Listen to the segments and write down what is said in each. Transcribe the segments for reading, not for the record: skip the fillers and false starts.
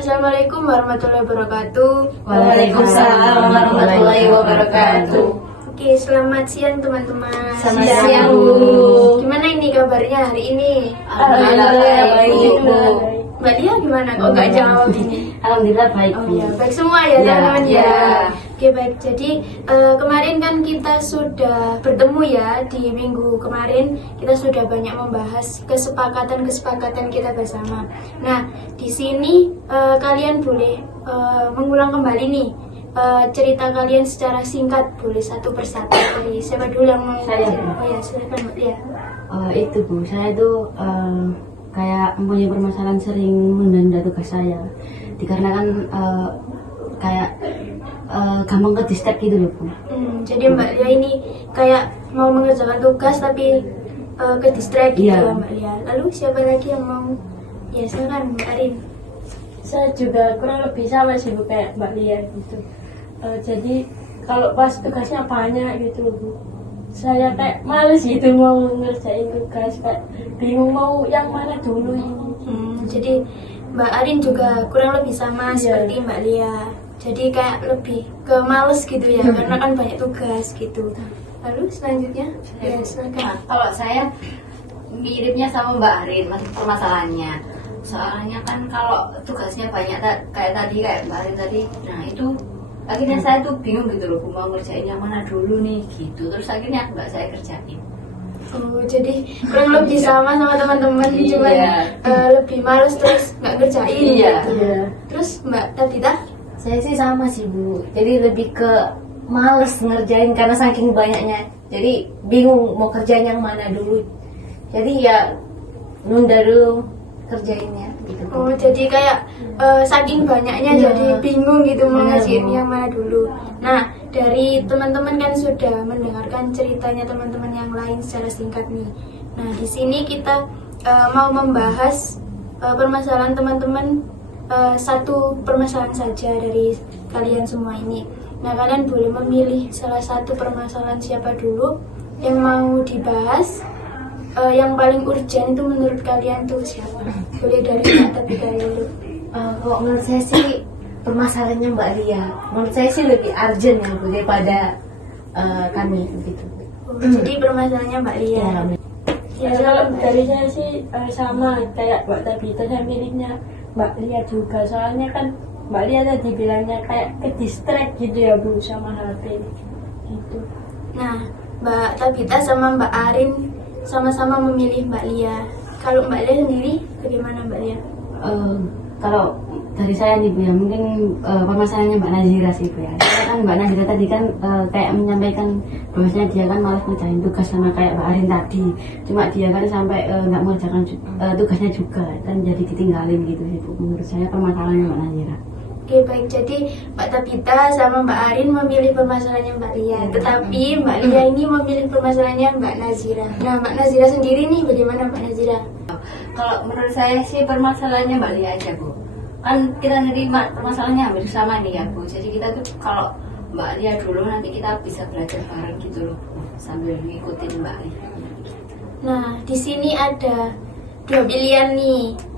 Assalamualaikum warahmatullahi wabarakatuh. Waalaikumsalam warahmatullahi wabarakatuh. Oke, selamat siang teman-teman. Selamat siang, Bu. Gimana ini kabarnya hari ini? Alhamdulillah baik, Bu. Mbak Lia gimana? Kok nggak jawab ini? Alhamdulillah baik, Oh Bu. ya, baik semua ya Ya, teman-teman ya. ya. Oke baik, jadi kemarin kan kita sudah bertemu ya di minggu kemarin. Kita sudah banyak membahas kesepakatan kita bersama. Nah, di sini kalian boleh mengulang kembali nih cerita kalian secara singkat, boleh satu persatu. Dari siapa dulu yang mau? Saya. Oh ya, silakan Mbak Lia. Itu Bu, saya tuh kayak mempunyai permasalahan sering menunda tugas saya. Dikarenakan kayak gampang ke distract gitu loh Bu. Jadi Mbak Lia ini kayak mau mengerjakan tugas tapi ke distract gitu Iya. ya Mbak Lia. Lalu siapa lagi yang mau? Ya silakan Mbak Arin. Saya juga kurang lebih sama sih Bu kayak Mbak Lia gitu. Jadi kalau pas tugasnya banyak gitu Bu, saya kayak males gitu mau ngerjain tugas, kayak bingung mau yang mana dulu ini. Jadi Mbak Arin juga kurang lebih sama Iya. seperti Mbak Lia. Jadi kayak lebih ke males gitu ya karena kan banyak tugas gitu. Lalu selanjutnya ya silakan. Kalau saya miripnya sama Mbak Arin, permasalahannya. Soalnya kan kalau tugasnya banyak kayak tadi kayak Mbak Arin tadi, nah itu akhirnya saya tuh bingung gitu loh, mau ngerjain yang mana dulu nih gitu. Terus akhirnya nggak saya kerjain. Oh, jadi kurang lebih sama teman-teman, Iya. cuman lebih males terus nggak ngerjain Iya. gitu. Terus Mbak Tabita? Saya sih sama sih Bu. Jadi lebih ke males ngerjain karena saking banyaknya. Jadi bingung mau kerjain yang mana dulu. Jadi ya nunda dulu kerjainnya gitu. Oh, jadi kayak saking banyaknya Iya. jadi bingung gitu mau Benar, ngerjain Bu. yang mana dulu. Nah, dari teman-teman kan sudah mendengarkan ceritanya teman-teman yang lain secara singkat nih. Nah, di sini kita mau membahas permasalahan teman-teman, satu permasalahan saja dari kalian semua ini. Nah, kalian boleh memilih salah satu permasalahan siapa dulu yang mau dibahas. Yang paling urgent itu menurut kalian tuh siapa? Boleh dari Mbak Tabita dulu. Kalau menurut saya sih permasalahannya Mbak Lia. Menurut saya sih lebih urgent ya Bu daripada kami gitu. Oh, jadi permasalahannya Mbak Lia. Ya kalau dari saya sih sama kayak Mbak Tabita, saya milihnya Mbak Lia juga. Soalnya kan Mbak Lia tadi bilangnya kayak ke distract gitu ya Bu sama HP gitu. Nah, Mbak Tabita sama Mbak Arin sama-sama memilih Mbak Lia. Kalau Mbak Lia sendiri, bagaimana Mbak Lia? Kalau dari saya nih Bu ya, mungkin permasalahannya Mbak Nazira sih Bu ya. Karena kan Mbak Nazira tadi kan kayak menyampaikan bahwasanya dia kan malas ngerjain tugas sama kayak Mbak Arin tadi. Cuma dia kan sampai nggak mengerjakan tugasnya juga dan jadi ditinggalin gitu sih Bu. Menurut saya permasalahannya Mbak Nazira. Oke, baik. Jadi Mbak Tabita sama Mbak Arin memilih permasalahannya Mbak Lia. Tetapi Mbak Lia ini memilih permasalahannya Mbak Nazira. Nah, Mbak Nazira sendiri nih, bagaimana Mbak Nazira? Kalau menurut saya sih permasalahannya Mbak Lia aja Bu. Kan kita nerima permasalahannya hampir sama nih ya Bu. Jadi kita tuh kalau Mbak Lia dulu nanti kita bisa belajar bareng gitu loh Bu, sambil ngikutin Mbak Lia. Nah, di sini ada dua pilihan nih.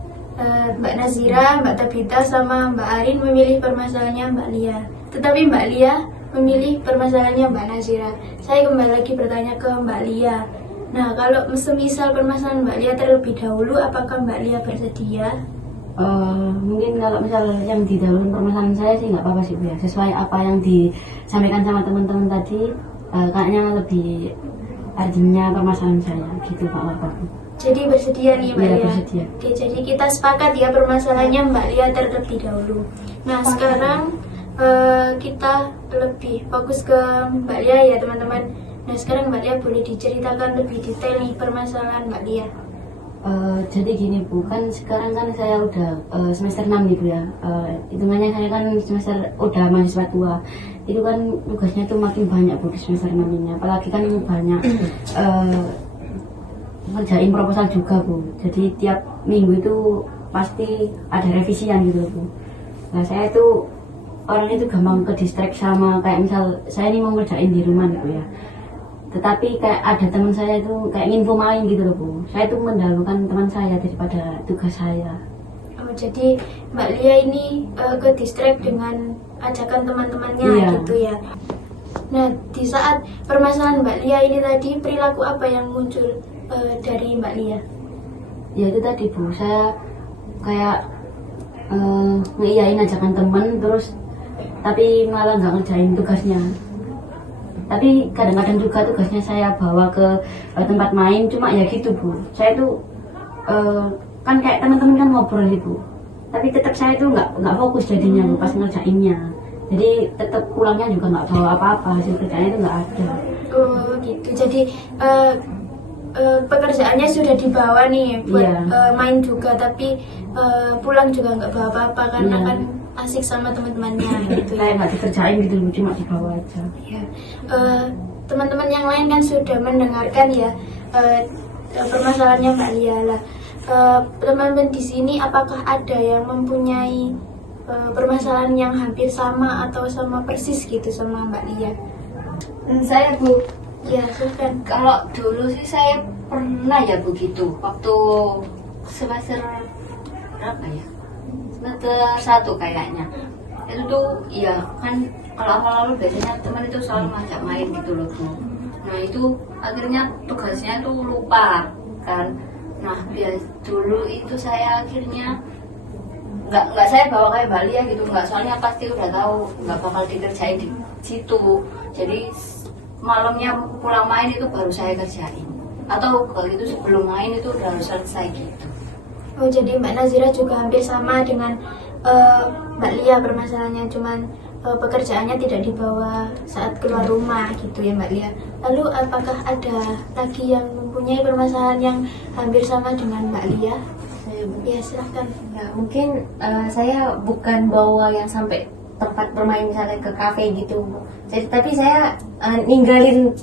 Mbak Nazira, Mbak Tabita, sama Mbak Arin memilih permasalahannya Mbak Lia. Tetapi Mbak Lia memilih permasalahannya Mbak Nazira. Saya kembali lagi bertanya ke Mbak Lia. Nah, kalau semisal permasalahan Mbak Lia terlebih dahulu, apakah Mbak Lia bersedia? Mungkin kalau misal yang didahuluin permasalahan saya sih nggak apa-apa sih Bu ya. Sesuai apa yang disampaikan sama teman-teman tadi, kayaknya lebih urgentnya permasalahan saya gitu Pak Bapak. Jadi bersedia nih Mbak Iya, Lia? bersedia. Oke, jadi kita sepakat ya permasalahannya Mbak Lia terlebih dahulu. Nah, sekarang kita lebih fokus ke Mbak Lia ya teman-teman. Nah, sekarang Mbak Lia boleh diceritakan lebih detail nih permasalahan Mbak Lia. Jadi gini Bu, kan sekarang kan saya udah semester 6 nih Bu ya. Hitungannya saya kan semester udah mahasiswa tua. Itu kan tugasnya tuh makin banyak Bu di semester 6 ini. Apalagi kan banyak ngerjain proposal juga Bu. Jadi tiap minggu itu pasti ada revisian gitu Bu. Nah saya itu orangnya itu gampang ke distract sama kayak misal saya ini mau ngerjain di rumah gitu ya. Tetapi kayak ada teman saya itu kayak info main gitu loh Bu. Saya itu mendahulukan teman saya daripada tugas saya. Oh, jadi Mbak Lia ini ke distract dengan ajakan teman-temannya Iya. gitu ya. Nah, di saat permasalahan Mbak Lia ini tadi, perilaku apa yang muncul dari Mbak Lia? Ya itu tadi Bu, saya kayak ngeiyain ajakan temen terus tapi malah nggak ngerjain tugasnya. Tapi kadang-kadang juga tugasnya saya bawa ke tempat main, cuma ya gitu Bu, saya tuh kan kayak teman-teman kan ngobrol gitu, tapi tetap saya tuh nggak fokus jadinya Bu, pas ngerjainnya. Jadi tetap pulangnya juga nggak bawa apa-apa, hasil kerjanya itu nggak ada. Oh gitu, jadi pekerjaannya sudah dibawa nih buat Iya. main juga, tapi pulang juga nggak bawa apa-apa karena Iya. kan asik sama teman-temannya gitu Kayak ya. nggak dikerjain gitu Bu, cuma dibawa aja. Ya. Teman-teman yang lain kan sudah mendengarkan ya permasalahannya Mbak Lia lah. Teman-teman di sini apakah ada yang mempunyai permasalahan yang hampir sama atau sama persis gitu sama Mbak Lia? Saya Bu, Ya silahkan. kalau dulu sih saya pernah ya begitu waktu semester berapa ya, semester 1 kayaknya. Itu tuh ya kan kalau awal-awal biasanya teman itu selalu ngajak main gitu loh Bu. Nah itu akhirnya tugasnya tuh lupa kan. Nah dulu itu saya akhirnya nggak saya bawa kayak Bali ya gitu, nggak, soalnya pasti udah tahu nggak bakal dikerjain di situ. Jadi malamnya pulang main itu baru saya kerjain, atau kalau gitu sebelum main itu udah harus selesai gitu. Oh jadi Mbak Nazira juga hampir sama dengan Mbak Lia permasalahannya, cuman pekerjaannya tidak dibawa saat keluar rumah gitu ya Mbak Lia. Lalu apakah ada lagi yang mempunyai permasalahan yang hampir sama dengan Mbak Lia? Ya silahkan. Ya, mungkin saya bukan bawa yang sampai tempat bermain misalnya ke kafe gitu. Jadi tapi saya ninggalin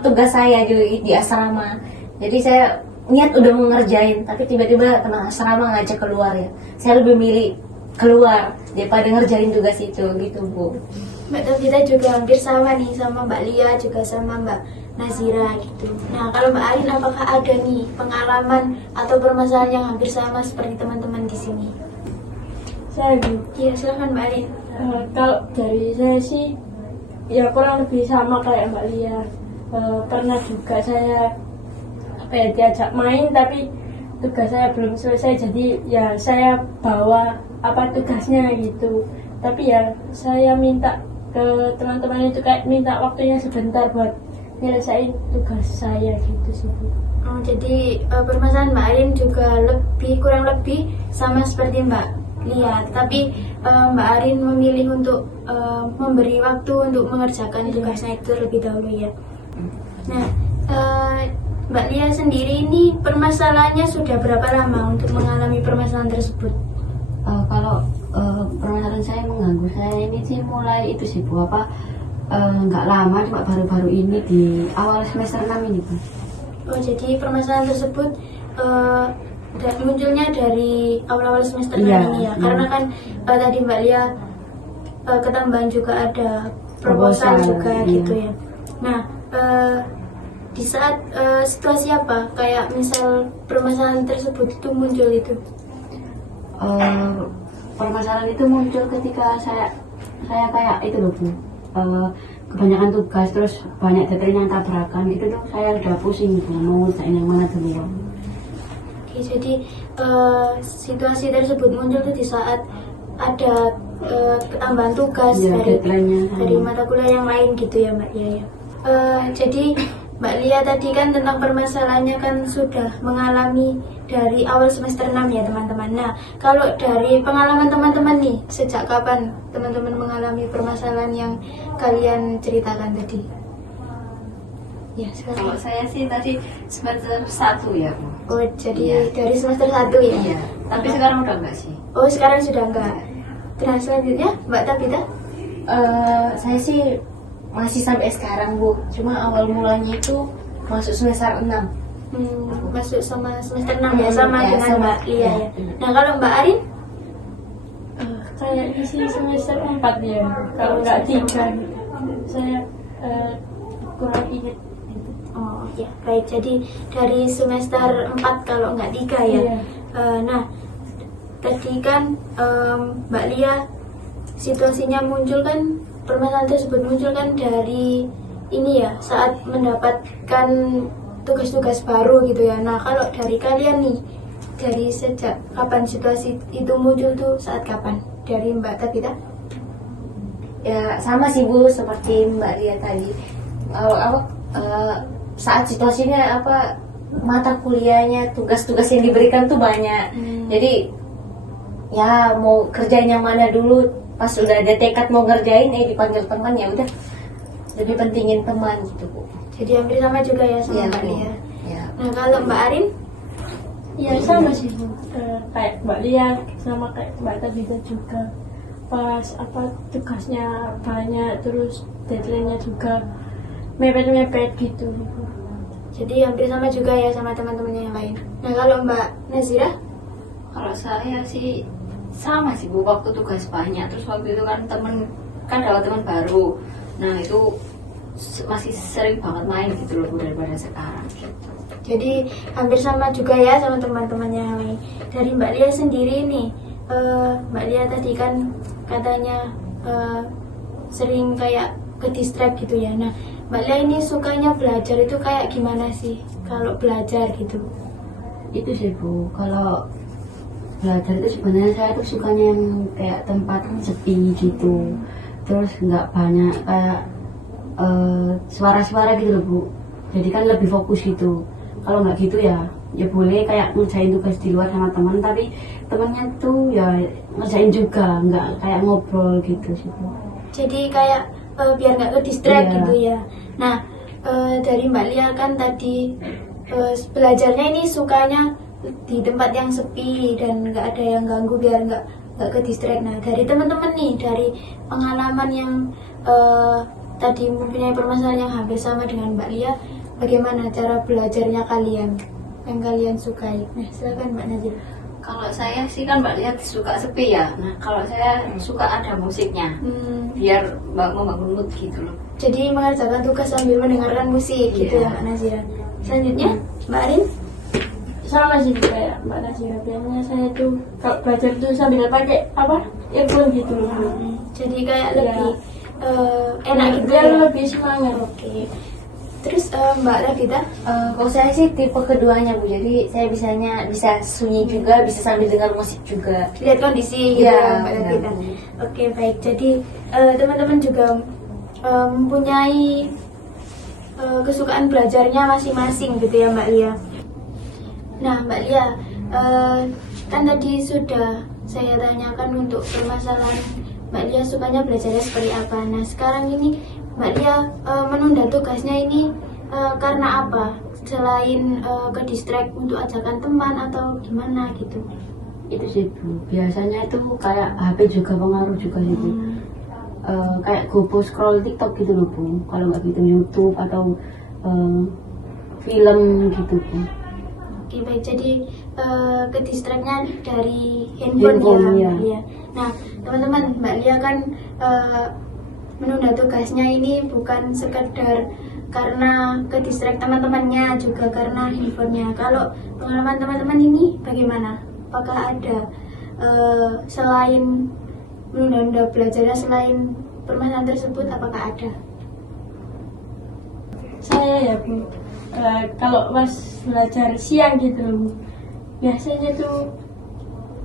tugas saya di asrama. Jadi saya niat udah mau ngerjain, tapi tiba-tiba teman asrama ngajak keluar ya. Saya lebih milih keluar daripada ngerjain tugas itu gitu Bu. Mbak Tavita juga hampir sama nih sama Mbak Lia juga sama Mbak Nazira gitu. Nah kalau Mbak Arin apakah ada nih pengalaman atau permasalahan yang hampir sama seperti teman-teman di sini? Saya Bu, Ya silahkan Mbak Arin. kalau dari saya sih ya kurang lebih sama kayak Mbak Lia. Pernah juga saya diajak main tapi tugas saya belum selesai, jadi ya saya bawa tugasnya gitu. Tapi ya saya minta ke teman-teman itu kayak minta waktunya sebentar buat nyelesain tugas saya gitu sih Bu. Oh, jadi permasalahan Mbak Arin juga kurang lebih sama seperti Mbak Lia, tapi Mbak Arin memilih untuk memberi waktu untuk mengerjakan tugasnya itu lebih dahulu ya. Nah, Mbak Lia sendiri ini permasalahannya sudah berapa lama untuk mengalami permasalahan tersebut? Kalau permasalahan saya mengganggu saya ini sih mulai itu sih Bu, nggak lama, cuma baru-baru ini di awal semester 6 ini Bu. Oh, jadi permasalahan tersebut munculnya dari awal-awal semester Iya, ini ya, iya. karena kan tadi Mbak Lia ketambahan juga ada proposal juga iya. gitu ya. Nah, di saat situasi apa kayak misal permasalahan tersebut itu muncul itu? Permasalahan itu muncul ketika saya kayak itu loh Bu, kebanyakan tugas terus banyak deadline yang tabrakan gitu tuh, saya udah pusing gitu mau ngerjain yang mana duluan. Oke, jadi situasi tersebut muncul tuh di saat ada ketambahan tugas Iya, dari deadline-nya. mata kuliah yang lain gitu ya Mbak Lia ya. Jadi Mbak Lia tadi kan tentang permasalahannya kan sudah mengalami dari awal semester 6 ya teman-teman. Nah, kalau dari pengalaman teman-teman nih, sejak kapan teman-teman mengalami permasalahan yang kalian ceritakan tadi? Ya, Kalau silakan. saya sih tadi semester 1 ya Bu. Oh, jadi Iya. dari semester 1 ya? Iya, tapi sekarang udah enggak sih. Oh, sekarang sudah enggak. Terus selanjutnya, Mbak Tabita? Saya sih masih sampai sekarang Bu, cuma awal mulanya itu masuk semester 6. Masuk sama semester 6 ya, sama Ya, dengan sama. Mbak Lia ya. Ya. Nah, kalau Mbak Arin? Kayak isi semester 4 ya, kalau nggak 3 saya kurang ingat. Oh, ya, baik. Jadi dari semester 4 kalau nggak 3 ya. Iya. Nah, tadi kan Mbak Lia situasinya muncul kan, permasalahan tersebut muncul kan dari ini ya, saat mendapatkan tugas-tugas baru gitu ya. Nah kalau dari kalian nih, dari sejak kapan situasi itu muncul tuh, saat kapan? Dari Mbak Tabita? Ya sama sih Bu, seperti Mbak Lia tadi. Kalau saat situasinya mata kuliahnya, tugas-tugas yang diberikan tuh banyak. Jadi ya mau kerjain yang mana dulu, pas udah ada tekad mau ngerjain dipanggil teman, ya udah lebih pentingin teman gitu Bu. Jadi hampir sama juga ya sama Iya, Mbak Bu. Lia. Ya. Nah kalau Mbak Arin? Ya sama sih Bu. Kayak Mbak Lia sama kayak Mbak Tabita juga. Pas tugasnya banyak, terus deadline-nya juga mepet-mepet gitu. Jadi hampir sama juga ya sama teman-temannya yang lain. Nah kalau Mbak Nazira? Kalau saya sih sama sih Bu, waktu tugas banyak, terus waktu itu kan dapat teman baru, nah itu masih sering banget main gitu loh Bu, daripada sekarang gitu. Jadi hampir sama juga ya sama teman-temannya yang lain. Dari Mbak Lia sendiri nih, Mbak Lia tadi kan katanya sering kayak ke distract gitu ya. Nah Mbak Lia ini sukanya belajar itu kayak gimana sih kalau belajar gitu? Itu sih Bu, kalau belajar itu sebenarnya saya tuh sukanya yang kayak tempat sepi gitu, terus nggak banyak kayak suara-suara gitu loh Bu, jadi kan lebih fokus gitu. Kalau nggak gitu ya boleh kayak ngerjain tugas di luar sama teman, tapi temannya tuh ya ngerjain juga, nggak kayak ngobrol gitu sih Bu. Jadi kayak biar nggak ke distract Iya. gitu ya. Nah dari Mbak Lia kan tadi belajarnya ini sukanya di tempat yang sepi dan nggak ada yang ganggu biar nggak ke distract. Nah dari teman-teman nih, dari pengalaman yang tadi mempunyai permasalahan yang hampir sama dengan Mbak Lia, bagaimana cara belajarnya kalian yang kalian sukai? Nah silakan Mbak Nazira. Kalau saya sih kan Mbak lihat suka sepi ya, nah kalau saya suka ada musiknya, biar membangun mood gitu loh. Jadi mengerjakan tugas sambil mendengarkan musik gitu ya Iya. Mbak Nazira. Selanjutnya Mbak Arin. Sama sih kayak Mbak Nazira, biasanya saya tuh kalau belajar tuh sambil pakai earphone gitu loh Bu. Jadi kayak Iya. lebih enak gitu Biar ya. lebih semangat. Oke. Terus Mbak Ravita? Kalau saya sih tipe keduanya Bu, jadi saya bisa sunyi juga, bisa sambil dengar musik juga. Lihat kondisi gitu Iya, ya Mbak benar. Ravita. Oke baik. Jadi teman-teman juga mempunyai kesukaan belajarnya masing-masing gitu ya Mbak Lia. Nah Mbak Lia, kan tadi sudah saya tanyakan untuk permasalahan Mbak Lia sukanya belajarnya seperti apa. Nah sekarang ini Mbak Lia menunda tugasnya ini karena apa? Selain ke distract untuk ajakan teman atau gimana gitu? Itu sih Bu, biasanya itu kayak HP juga pengaruh juga sih Bu. Kayak gopo scroll TikTok gitu loh Bu, kalau nggak gitu YouTube atau film gitu Bu. Oke baik, jadi ke distractnya dari handphone Handphone, ya ya. Mbak Lia. Nah teman-teman, Mbak Lia kan menunda tugasnya ini bukan sekedar karena ke distract teman-temannya, juga karena handphonenya. Kalau pengalaman teman-teman ini bagaimana? Apakah ada selain menunda-nunda belajarnya, selain permasalahan tersebut, apakah ada? Saya ya Bu, kalau pas belajar siang gitu loh Bu, biasanya tuh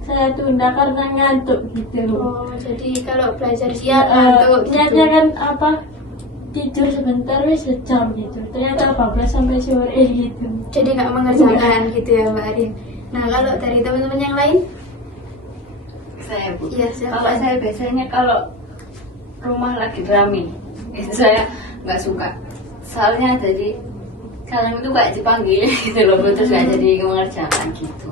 saya tunda karena ngantuk gitu loh. Oh, jadi kalau belajar siang ngantuk gitu. Niatnya kan tidur sebentar wis sejam gitu, ternyata 14 sampai sore gitu. Jadi nggak mengerjakan gitu ya Mbak Arin. Nah kalau dari teman-teman yang lain? Saya Bu, Iya, silakan. kalau saya biasanya kalau rumah lagi rame, itu saya nggak suka. Soalnya jadi kalian itu kayak dipanggil gitu loh, terus nggak jadi mengerjakan gitu.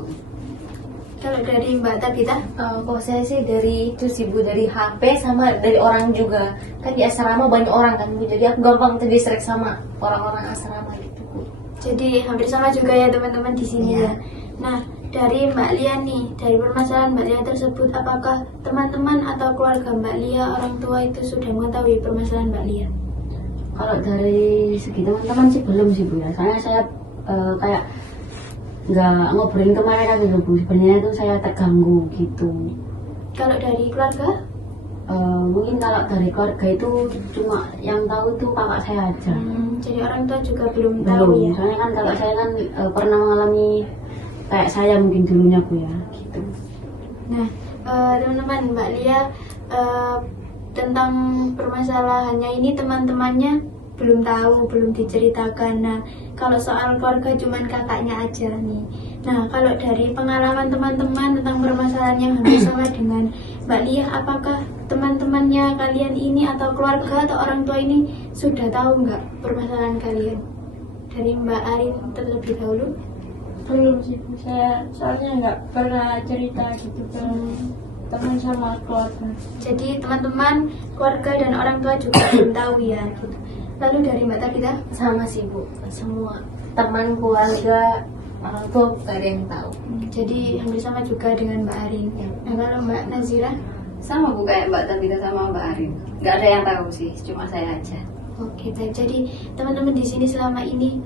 Kalau dari Mbak Tabita? Kalau saya sih dari itu sih Bu, dari HP sama dari orang juga. Kan di asrama banyak orang kan Bu, jadi aku gampang terdistract sama orang-orang asrama gitu Bu. Jadi hampir sama juga ya teman-teman di sini Iya. ya. Nah dari Mbak Lia nih, dari permasalahan Mbak Lia tersebut, apakah teman-teman atau keluarga Mbak Lia, orang tua itu sudah mengetahui permasalahan Mbak Lia? Kalau dari segi teman-teman sih belum sih Bu ya, soalnya saya kayak nggak ngobrolin ke mereka gitu Bu. Sebenarnya itu saya terganggu gitu. Kalau dari keluarga? Mungkin kalau dari keluarga itu cuma yang tahu itu kakak saya aja. Jadi orang tua juga belum tahu Belum, ya. soalnya kan kalau saya kan pernah mengalami kayak saya mungkin dulunya Bu ya gitu. Nah, teman-teman, Mbak Lia tentang permasalahannya ini teman-temannya belum tahu, belum diceritakan. Nah, kalau soal keluarga cuman kakaknya aja nih. Nah, kalau dari pengalaman teman-teman tentang permasalahan yang hampir sama dengan Mbak Lia, apakah teman-temannya kalian ini atau keluarga atau orang tua ini sudah tahu nggak permasalahan kalian? Dari Mbak Arin terlebih dahulu. Belum sih Bu, saya soalnya nggak pernah cerita gitu ke teman sama keluarga. Jadi teman-teman, keluarga dan orang tua juga belum tahu ya gitu. Lalu dari Mbak Tabita? Sama sih Bu, semua teman, keluarga, orang tua gak ada yang tahu. Jadi hampir sama juga dengan Mbak Arin. Nah, kalau Mbak Nazira? Sama Bu kayak Mbak Tabita sama Mbak Arin. Nggak ada yang tahu sih, cuma saya aja. Oke, baik. Jadi teman-teman di sini selama ini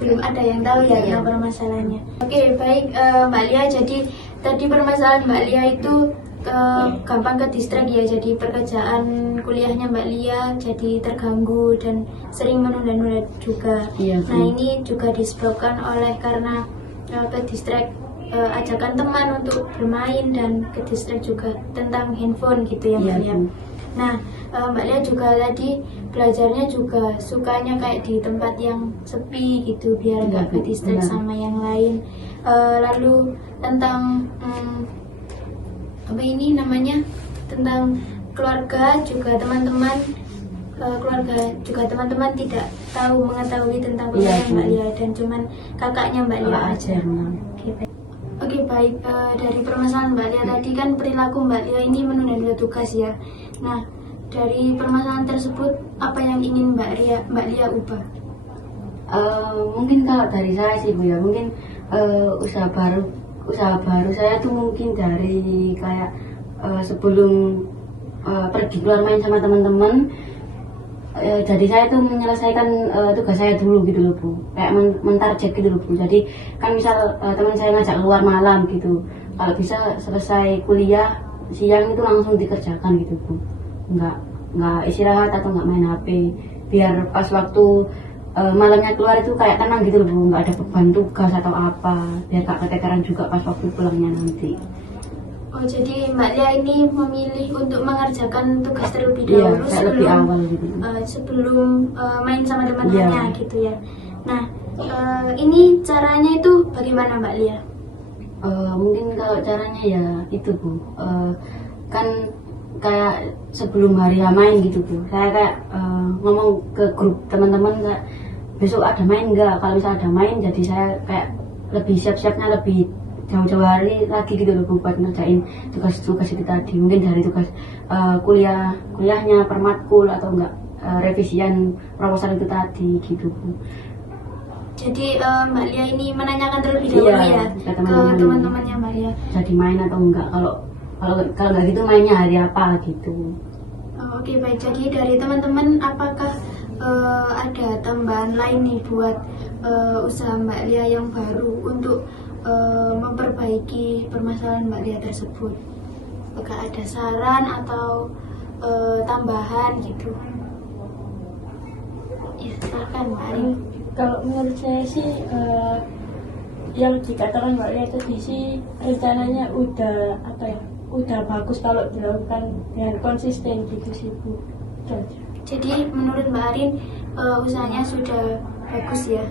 belum ada yang tahu ya tentang permasalahannya. Oke, baik Mbak Lia. Jadi tadi permasalahan Mbak Lia itu gampang ke distract ya. Jadi pekerjaan kuliahnya Mbak Lia jadi terganggu dan sering menunda-nunda juga. Iya, Nah, ini juga disebabkan oleh karena ke distract ajakan teman untuk bermain dan ke distract juga tentang handphone gitu ya Mbak Iya, Lia. Bu. Nah, Mbak Lia juga tadi belajarnya juga sukanya kayak di tempat yang sepi gitu biar nggak Bu, ke distract benar. sama yang lain. Lalu tentang apa ini namanya, tentang keluarga juga teman-teman tidak tahu mengetahui tentang Iya, keluarga Bu. Mbak Lia dan cuman kakaknya Mbak Lia Kakak aja. aja, benar. Oke, baik. Oke, baik. Dari permasalahan Mbak Lia tadi kan perilaku Mbak Lia ini menunda-nunda tugas ya. Nah, dari permasalahan tersebut apa yang ingin Mbak Lia ubah? Mungkin kalau dari saya sih Bu ya, mungkin usaha baru saya tuh mungkin dari kayak sebelum pergi keluar main sama teman-teman, jadi saya tuh menyelesaikan tugas saya dulu gitu loh Bu, kayak mentarget gitu loh Bu. Jadi kan misal teman saya ngajak keluar malam gitu, kalau bisa selesai kuliah siang itu langsung dikerjakan gitu Bu, nggak istirahat atau nggak main HP, biar pas waktu malamnya keluar itu kayak tenang gitu loh Bu, nggak ada beban tugas atau apa, biar gak keteteran juga pas waktu pulangnya nanti. Oh, jadi Mbak Lia ini memilih untuk mengerjakan tugas terlebih Iya, dahulu kayak lebih awal gitu. sebelum main sama teman-temannya Iya. gitu ya. Nah, ini caranya itu bagaimana Mbak Lia? Mungkin kalau caranya ya itu Bu, kan kayak sebelum hari main gitu Bu, saya kayak ngomong ke grup teman-teman kayak besok ada main nggak, kalau misalnya ada main jadi saya kayak lebih siap-siapnya lebih jauh-jauh hari lagi gitu loh Bu, buat ngerjain tugas-tugas itu tadi, mungkin dari tugas kuliahnya permatkul atau enggak revisian proposal itu tadi gitu Bu. Jadi Mbak Lia ini menanyakan terlebih dahulu Iya, ya ke ke teman-teman. teman-temannya Mbak Lia. Jadi main atau enggak, kalau nggak gitu mainnya hari apa gitu. Oh, oke, baik. Jadi dari teman-teman apakah ada tambahan lain nih buat usaha Mbak Lia yang baru untuk memperbaiki permasalahan Mbak Lia tersebut? Apakah ada saran atau tambahan gitu? Ya, silakan Mbak Arin. Kalau menurut saya sih yang dikatakan Mbak Lia tadi sih rencananya udah bagus kalau dilakukan dengan konsisten gitu sih Bu. Itu aja. Jadi menurut Mbak Arin usahanya sudah bagus ya.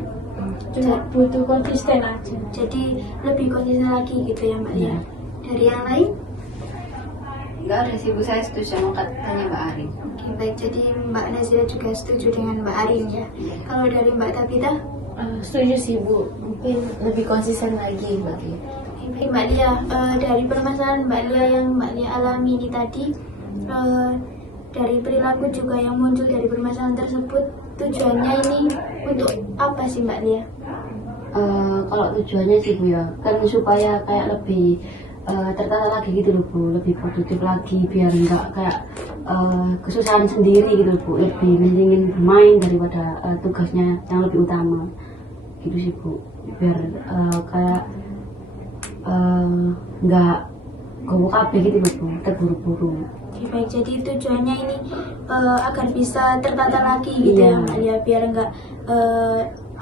Cuma butuh konsisten aja. Jadi lebih konsisten lagi gitu ya Mbak Lia. Iya. Dari yang lain? Nggak ada sih Bu, saya setuju sama katanya Mbak Arin. Oke, baik. Jadi Mbak Nazira juga setuju dengan Mbak Arin ya. Kalau dari Mbak Tabita? Setuju sih Bu, mungkin lebih konsisten lagi Mbak Lia. Oke, baik Mbak Lia. Dari permasalahan Mbak Lia yang Mbak Lia alami ini tadi, dari perilaku juga yang muncul dari permasalahan tersebut, tujuannya ini untuk apa sih Mbak Lia? Kalau tujuannya sih Bu ya, kan supaya kayak lebih tertata lagi gitu loh Bu, lebih produktif lagi, biar nggak kayak kesusahan sendiri gitu loh Bu, lebih mendingin bermain daripada tugasnya yang lebih utama gitu sih Bu. biar kayak nggak gowo kabeh gitu Bu, terburu-buru. Oke, baik, jadi tujuannya ini agar bisa tertata lagi gitu Iya. ya Mbak Lia, biar enggak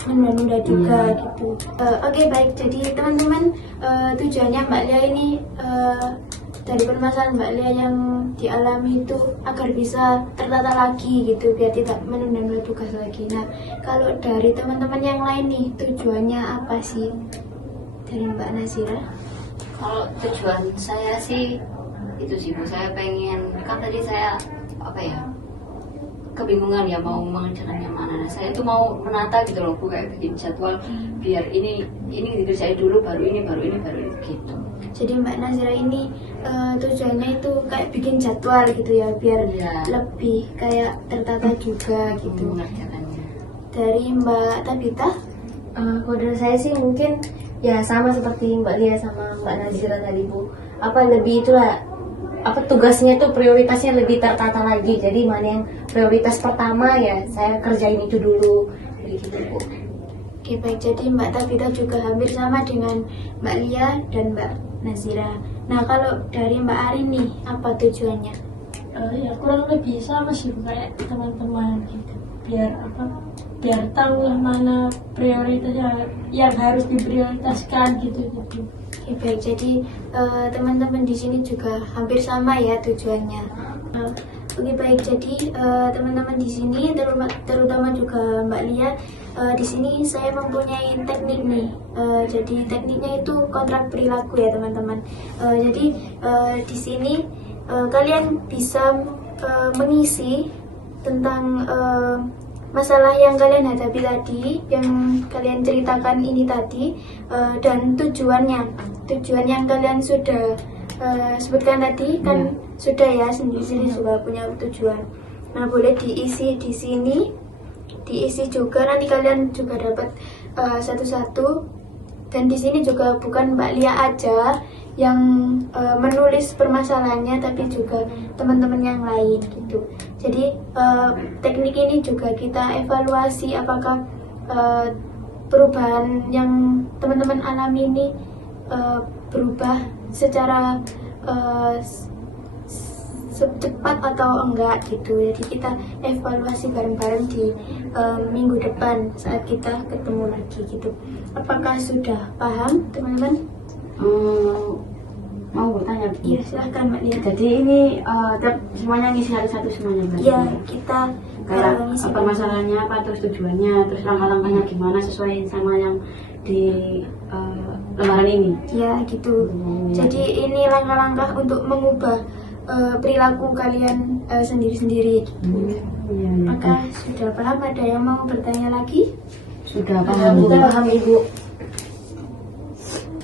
menunda-nunda juga Iya. gitu. Oke, baik, jadi teman-teman, tujuannya Mbak Lia ini dari permasalahan Mbak Lia yang dialami itu agar bisa tertata lagi gitu, biar tidak menunda-nunda tugas lagi. Nah, kalau dari teman-teman yang lain nih, tujuannya apa sih dari Mbak Nazira? Kalau tujuan saya sih itu sih Bu, saya pengen, kan tadi saya apa ya, kebingungan ya mau mengerjakan yang mana. Nah, saya tuh mau menata gitu loh Bu, kayak bikin jadwal biar ini dikerjain dulu, baru ini gitu. Jadi Mbak Nazira ini tujuannya itu kayak bikin jadwal gitu ya, biar Iya. lebih kayak tertata juga gitu. Mengerjakannya. Dari Mbak Tabita, Kalau dari saya sih mungkin ya sama seperti Mbak Lia sama Mbak Nazira tadi Bu. Apa lebih itulah, apa tugasnya tuh prioritasnya lebih tertata lagi. Jadi mana yang prioritas pertama ya saya kerjain itu dulu. Jadi gitu Bu. oke baik, jadi Mbak Tabita juga hampir sama dengan Mbak Lia dan Mbak Nazira. Nah, kalau dari Mbak Arin nih, apa tujuannya? Ya kurang lebih sama sih Bu, kayak teman-teman gitu. Biar apa? Biar tahu lah mana prioritasnya yang harus diprioritaskan gitu. Oke baik, jadi teman-teman di sini juga hampir sama ya tujuannya. Oke baik, jadi teman-teman di sini terutama juga Mbak Lia, di sini saya mempunyai teknik nih. Jadi tekniknya itu kontrak perilaku ya teman-teman. Jadi di sini kalian bisa mengisi tentang masalah yang kalian hadapi tadi, yang kalian ceritakan ini tadi, dan tujuan yang kalian sudah sebutkan tadi kan sudah ya, sendiri juga punya tujuan. Nah, boleh diisi di sini, diisi juga, nanti kalian juga dapat satu-satu. Dan di sini juga bukan Mbak Lia aja yang menulis permasalahannya, tapi juga teman-teman yang lain gitu. Jadi teknik ini juga kita evaluasi apakah perubahan yang teman-teman alami ini berubah secara secepat atau enggak gitu. Jadi kita evaluasi bareng-bareng di minggu depan saat kita ketemu lagi gitu. Apakah sudah paham teman-teman? Mau bertanya Bu? Iya, silahkan Mbak Lia. Jadi ini semuanya ngisi satu-satu semuanya Mbak? Ya, kita Kayak ngisi apa masalahnya, apa terus tujuannya, terus langkah-langkahnya gimana sesuai sama yang di lembaran ini. ya gitu. Jadi ini langkah-langkah untuk mengubah perilaku kalian sendiri-sendiri gitu. Iya. Maka sudah paham, ada yang mau bertanya lagi? Sudah paham Bu? Paham Ibu.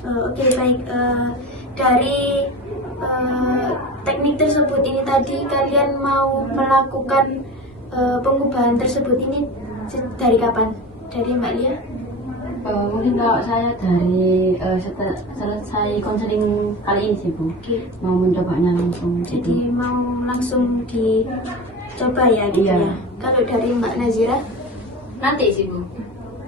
Oke baik, dari teknik tersebut ini tadi kalian mau melakukan pengubahan tersebut ini dari kapan? Dari Mbak Lia? Mungkin kalau saya dari setelah selesai konseling kali ini sih Bu, Oke. mau mencobanya langsung. Jadi mau langsung dicoba ya gitu Iya. ya. Kalau dari Mbak Nazira? Nanti sih Bu,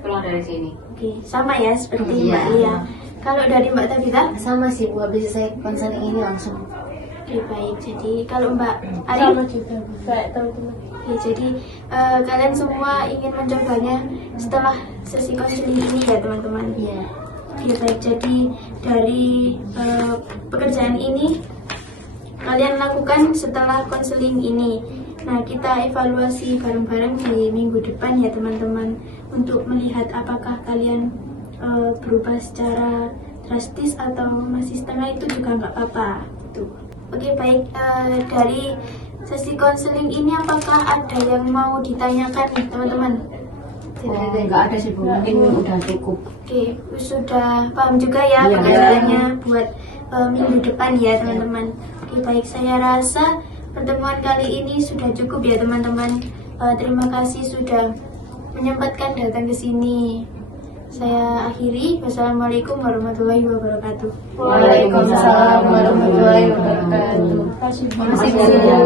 pulang dari sini. Oke, sama ya seperti Iya. Mbak Lia. Kalau dari Mbak Tabita? Sama sih Bu, habis saya konseling ini langsung. Oke baik, jadi kalau Mbak Ari? Sama juga Bu, kayak teman-teman. Oke, jadi kalian semua ingin mencobanya setelah sesi konseling ini ya teman-teman? Iya. Oke baik, jadi dari pekerjaan ini kalian lakukan setelah konseling ini. Nah, kita evaluasi bareng-bareng di minggu depan ya teman-teman, untuk melihat apakah kalian berubah secara drastis atau masih setengah, itu juga nggak apa-apa gitu. Oke baik, dari sesi konseling ini apakah ada yang mau ditanyakan nih teman-teman? Enggak ada sih Bu, mungkin udah cukup. Oke, sudah paham juga ya Iya. pekerjaannya buat minggu depan ya teman-teman. Oke baik, saya rasa pertemuan kali ini sudah cukup ya teman-teman. Terima kasih sudah menyempatkan datang ke sini. Saya akhiri. Wassalamualaikum warahmatullahi wabarakatuh. Waalaikumsalam warahmatullahi wabarakatuh. Terima kasih Bu. Terima kasih Bu.